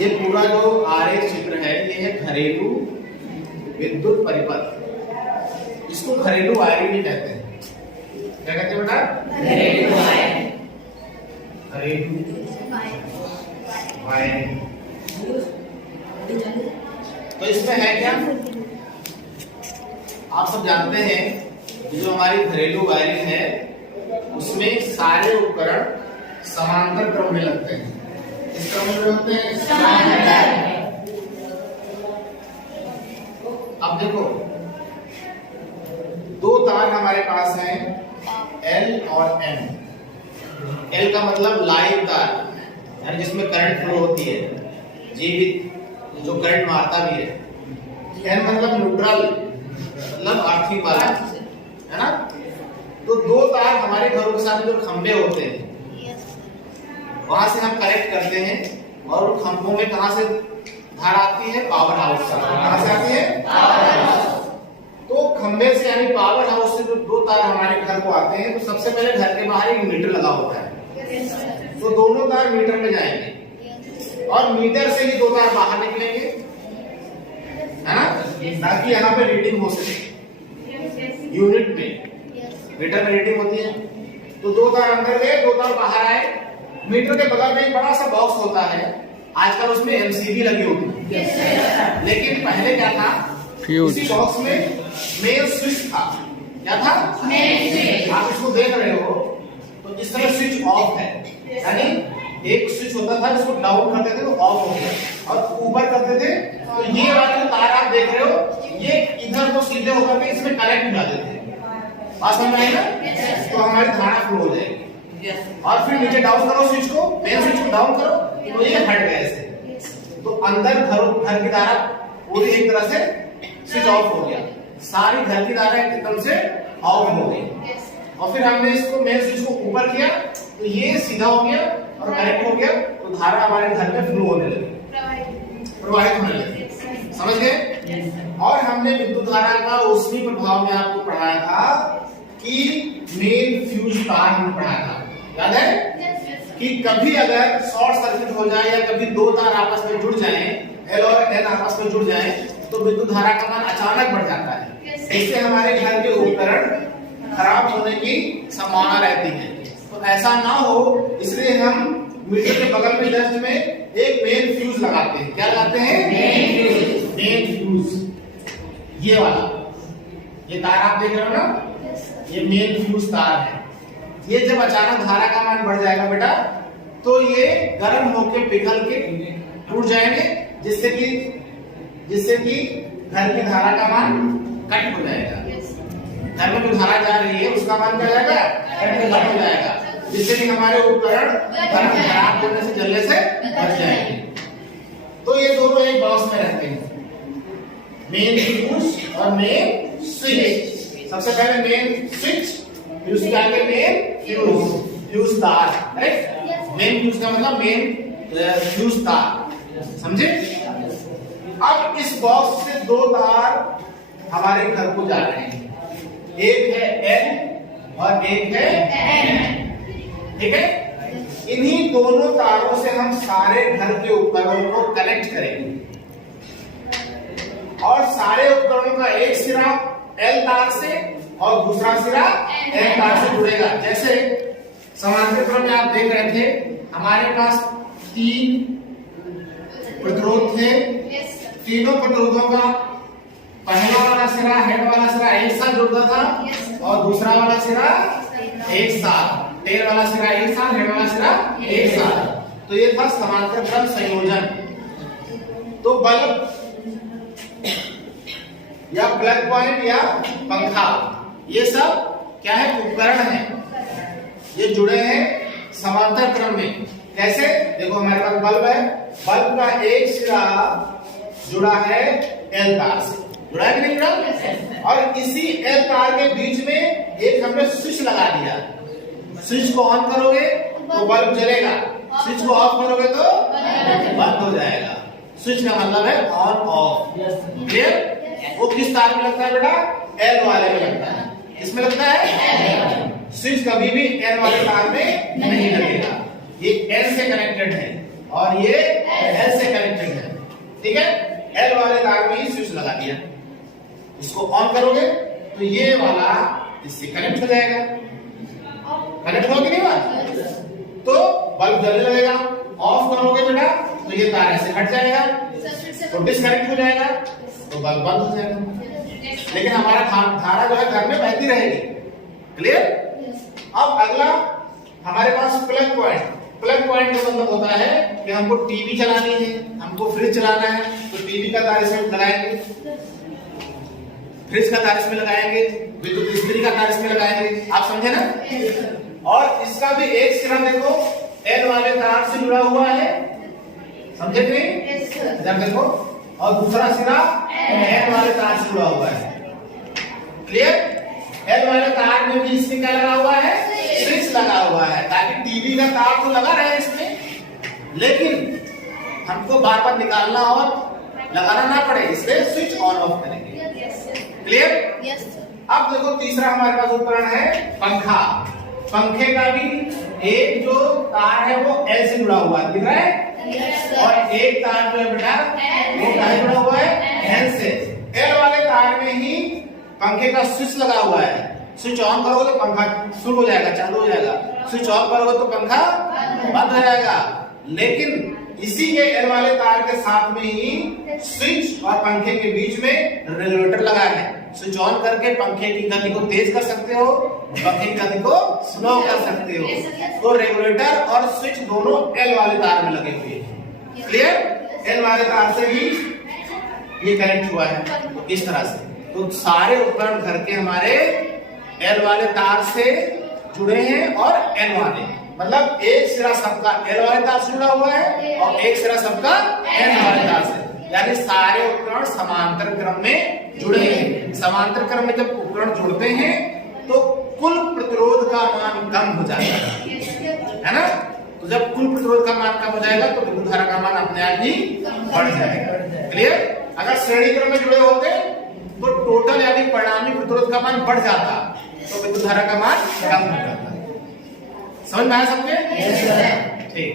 ये पूरा जो आरेख चित्र है ये है घरेलू विद्युत परिपथ। इसको घरेलू वायरिंग भी कहते हैं। क्या कहते हैं बेटा? घरेलू वायरिंग। तो इसमें है क्या, आप सब जानते हैं जो हमारी घरेलू वायरिंग है उसमें सारे उपकरण समांतर क्रम में लगते हैं। इस क्रम में होते हैं समांतर। अब देखो दो तार हमारे पास हैं L और M। L का मतलब लाइव तार यानी जिसमें करंट फ्लो होती है, जीवित जो करंट मारता भी है। N मतलब न्यूट्रल मतलब आर्थिक वाला, है ना। तो दो तार हमारे घरों के साथ जो खंभे होते हैं वहां से हम कनेक्ट करते हैं और उन खंभों में कहां से धारा आती है? पावर हाउस से। कहां से आती है? Power house. तो खंभे से यानी पावर हाउस से जो दो तार हमारे घर को आते हैं तो सबसे पहले घर के बाहर एक मीटर लगा होता है। तो दोनों तार मीटर में जाएंगे और मीटर से ही दो तार बाहर निकलेंगे, है ना, ताकि यहाँ पे रीडिंग हो सके। यूनिट में मीटर में रीडिंग होती है। तो दो तार अंदर गए, दो तार बाहर आए। मीटर के बगल में एक बड़ा सा बॉक्स होता है, आजकल उसमें एमसीबी लगी होती है, लेकिन पहले क्या था? उसी बॉक्स में मेन स्विच था। क्या था? Main switch. आप इसको देख रहे हो तो इस तरह स्विच ऑफ है, यानी एक स्विच होता था जिसको डाउन करते थे तो ऑफ हो गया और ऊपर करते थे तो ये वाले तार आप देख रहे हो ये इधर को सीधे होकर के इसमें कनेक्ट हो जाते थे। बात समझ में आई ना? तो हमारी धारा फ्लो हो जाएगी। और फिर नीचे डाउन करो स्विच को, मेन स्विच को डाउन करो तो ये हट गए ऐसे। तो अंदर घर की धारा पूरी एक तरह से स्विच ऑफ हो गया, सारी घर की धारा एकदम से ऑफ हो गई। और फिर हमने इसको मेन स्विच को ऊपर किया तो ये सीधा हो गया और कनेक्ट हो गया, तो धारा हमारे घर में फ्लो होने लगी, प्रवाहित होने लगी। समझ गए? और हमने विद्युत धारा का उसी प्रभाव में आपको पढ़ाया था कि मेन फ्यूज तार हमने पढ़ाया था, याद है? कि कभी अगर शॉर्ट सर्किट हो जाए या कभी दो तार आपस में जुड़ जाएं, L और N आपस में जुड़ जाएं, तो विद्युत धारा का मान अचानक बढ़ जाता है। इससे हमारे घर के उपकरण खराब होने की संभावना रहती है। तो ऐसा ना हो इसलिए हम मीटर के बगल में जस्ट में एक मेन फ्यूज लगाते हैं। क्या लगाते हैं? Main fuse. ये वाला, ये तार आप देख रहे हो ना, ये मेन फ्यूज तार है। ये जब अचानक धारा का मान बढ़ जाएगा बेटा तो ये गर्म होके पिघल के टूट जाएंगे, जिससे कि घर की धारा का मान कट हो जाएगा। घर में जो धारा जा रही है उसका मान क्या हो जाएगा? कट हो जाएगा, जिससे कि हमारे उपकरण खराब होने से, जलने से बच जाएंगे। तो ये दोनों एक बॉक्स में रहते हैं, मेन फ्यूज और मेन स्विच। सबसे पहले मेन स्विच, फिर उसके आगे मेन फ्यूज तार। राइट? मेन फ्यूज का मतलब मेन फ्यूज तार। समझे? अब इस बॉक्स से दो तार हमारे घर को जा रहे हैं, एक है N और एक है M। ठीक है? इन्हीं दोनों तारों से हम सारे घर के उपकरणों को कनेक्ट करेंगे और सारे उपकरणों का एक सिरा L तार से और दूसरा सिरा N तार से जुड़ेगा। जैसे समांतर क्रम में आप देख रहे थे हमारे पास तीन प्रतिरोध थे, तीनों प्रतिरोधों का पहला वाला सिरा, हेड वाला सिरा एक साथ जुड़ता था और दूसरा वाला सिरा एक साथ, टेल वाला सिरा एक साथ, हेड वाला सिरा एक साथ। तो ये था समांतर क्रम संयोजन। तो बल्ब या प्लग पॉइंट या पंखा, ये सब क्या है? उपकरण है, ये जुड़े हैं समांतर क्रम में। कैसे? देखो हमारे पास बल्ब है, बल्ब का एक सिरा जुड़ा है L तार से, जुड़ा है कि नहीं जुड़ा? और इसी L तार के बीच में एक हमने स्विच लगा दिया। स्विच को ऑन करोगे तो बल्ब जलेगा, स्विच को ऑफ करोगे तो बंद हो जाएगा। स्विच का मतलब है ऑन ऑफ। क्लियर? वो किस तार में लगता है बेटा? L वाले में लगता है। इसमें लगता है? स्विच कभी भी N वाले तार में नहीं लगेगा, ये N से कनेक्टेड है। और ये एल से कनेक्टेड है, ठीक है। एल वाले तार में ही स्विच लगा दिया, इसको ऑन करोगे तो ये वाला इससे कनेक्ट हो जाएगा, कनेक्ट हो कि नहीं हुआ, तो बल्ब जलने लगेगा। ऑफ करोगे बेटा तो ये तार ऐसे हट जाएगा, तो डिस्कनेक्ट हो जाएगा, तो बल्ब बंद हो जाएगा। लेकिन हमारा धारा जो है घर में बहती रहेगी। क्लियर? अब अगला हमारे पास प्लग पॉइंट। प्लग पॉइंट का मतलब होता है कि हमको टीवी चलानी है, हमको फ्रिज चलाना है, तो टीवी का तार इसमें लगाएंगे, फ्रिज का तार इसमें लगाएंगे, विद्युत इस्त्री का तार इसमें लगाएंगे। आप समझे ना? और इसका भी एक सिरा देखो एल वाले तार से जुड़ा हुआ है, समझे कि नहीं? इधर देखो, और दूसरा सिरा एल वाले तार से जुड़ा हुआ है। क्लियर? एल वाले तार में भी इसमें क्या लगा हुआ है? स्विच लगा हुआ है, ताकि टीवी का तार तो लगा रहे इसमें, लेकिन हमको बार बार निकालना और लगाना ना पड़े, इसलिए स्विच ऑन ऑफ करेंगे। क्लियर? अब देखो तीसरा हमारे पास उपकरण है पंखा। पंखे का भी एक जो तार है वो एल से जुड़ा हुआ है, दिख रहा है? और एक तार जो है बेटा वो कहाँ जुड़ा हुआ है? एल से। एल वाले तार में ही पंखे का स्विच लगा हुआ है। स्विच ऑन करोगे तो पंखा शुरू हो जाएगा, चालू हो जाएगा, स्विच ऑफ करोगे तो पंखा बंद हो जाएगा। लेकिन इसी के एल वाले तार के साथ में ही स्विच और पंखे के बीच में रेगुलेटर लगा है। स्विच ऑन करके पंखे की गति को तेज कर सकते हो, पंखे की गति को स्लो कर सकते हो। तो रेगुलेटर और स्विच दोनों एल वाले तार में लगे हुए हैं। क्लियर? एल वाले तार से ही ये कनेक्ट हुआ है, तो इस तरह से। तो सारे उपकरण घर के हमारे एल वाले तार से जुड़े हैं और एन वाले, मतलब एक सिरा सबका एल वाले तार से जुड़ा हुआ है और एक सिरा सबका एन वाले तार से, यानी सारे उपकरण समांतर क्रम में जुड़े हैं। समांतर क्रम में जब उपकरण जुड़ते हैं तो कुल प्रतिरोध का मान कम हो जाएगा, है ना? तो जब कुल प्रतिरोध का मान कम हो जाएगा तो विद्युत धारा का मान अपने आप ही बढ़ जाएगा। क्लियर? अगर श्रेणी क्रम में जुड़े होते तो टोटल यानी परिणामी प्रतिरोध का मान बढ़ जाता, तो विद्युत धारा का मान कम हो जाता। समझ में आया सबके? ठीक।